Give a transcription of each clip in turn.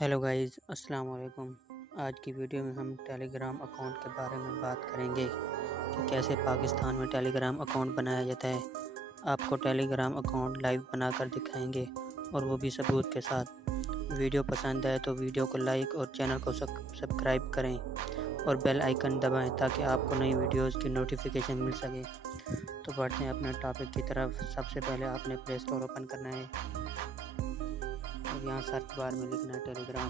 Hello guys, अस्सलाम वालेकुम। आज की वीडियो में हम टेलीग्राम अकाउंट के बारे में बात करेंगे कि कैसे पाकिस्तान में टेलीग्राम अकाउंट बनाया जाता है। आपको टेलीग्राम अकाउंट लाइव बनाकर दिखाएंगे और वो भी सबूत के साथ। वीडियो पसंद आए तो वीडियो को लाइक और चैनल को सब्सक्राइब करें और बेल आइकन दबाएं ताकि आपको नई वीडियोज़ की नोटिफिकेशन मिल सके। तो बढ़ते हैं अपने टॉपिक की तरफ। सबसे पहले आपने प्ले स्टोर ओपन करना है और यहाँ सर्च बार में लिखना है टेलीग्राम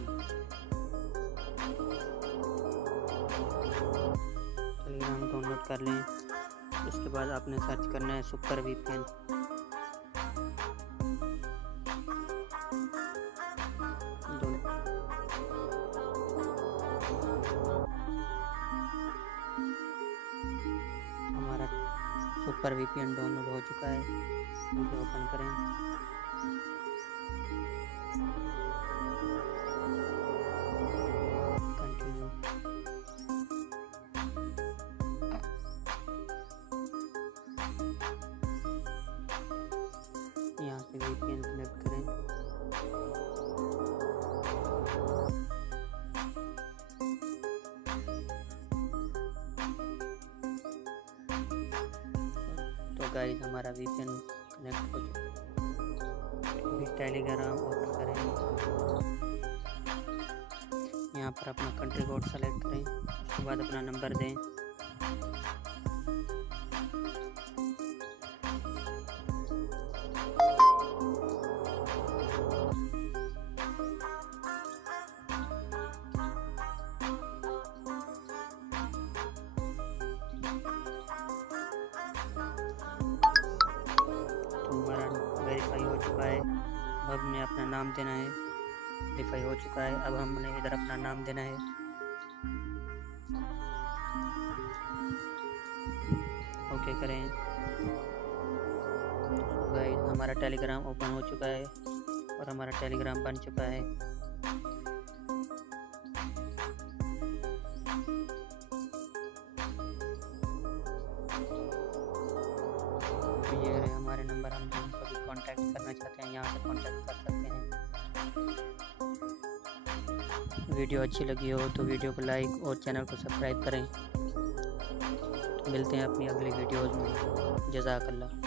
डाउनलोड कर लें। इसके बाद आपने सर्च करना है सुपर वीपीएन। हमारा सुपर वीपीएन डाउनलोड हो चुका है, इसे ओपन करें। कंटिन्यू। यहाँ से वीपीएन कनेक्ट करें। तो गाइस हमारा वीपीएन कनेक्ट हो चुका है। टेलीग्राम ओपन करें। यहाँ पर अपना कंट्री कोड सेलेक्ट करें। उसके बाद अपना नंबर दें। हमारा वेरीफाई हो चुका है। अब हमने अपना नाम देना है। वेरीफाई हो चुका है। अब हमने इधर अपना नाम देना है। ओके करें। गाइस हमारा टेलीग्राम ओपन हो चुका है और हमारा टेलीग्राम बन चुका है। ये रहे हमारे नंबर। हम जिनको भी कांटेक्ट करना चाहते हैं यहाँ से कांटेक्ट कर सकते हैं। वीडियो अच्छी लगी हो तो वीडियो को लाइक और चैनल को सब्सक्राइब करें। तो मिलते हैं अपनी अगली वीडियोज़ में। जज़ाकल्लाह।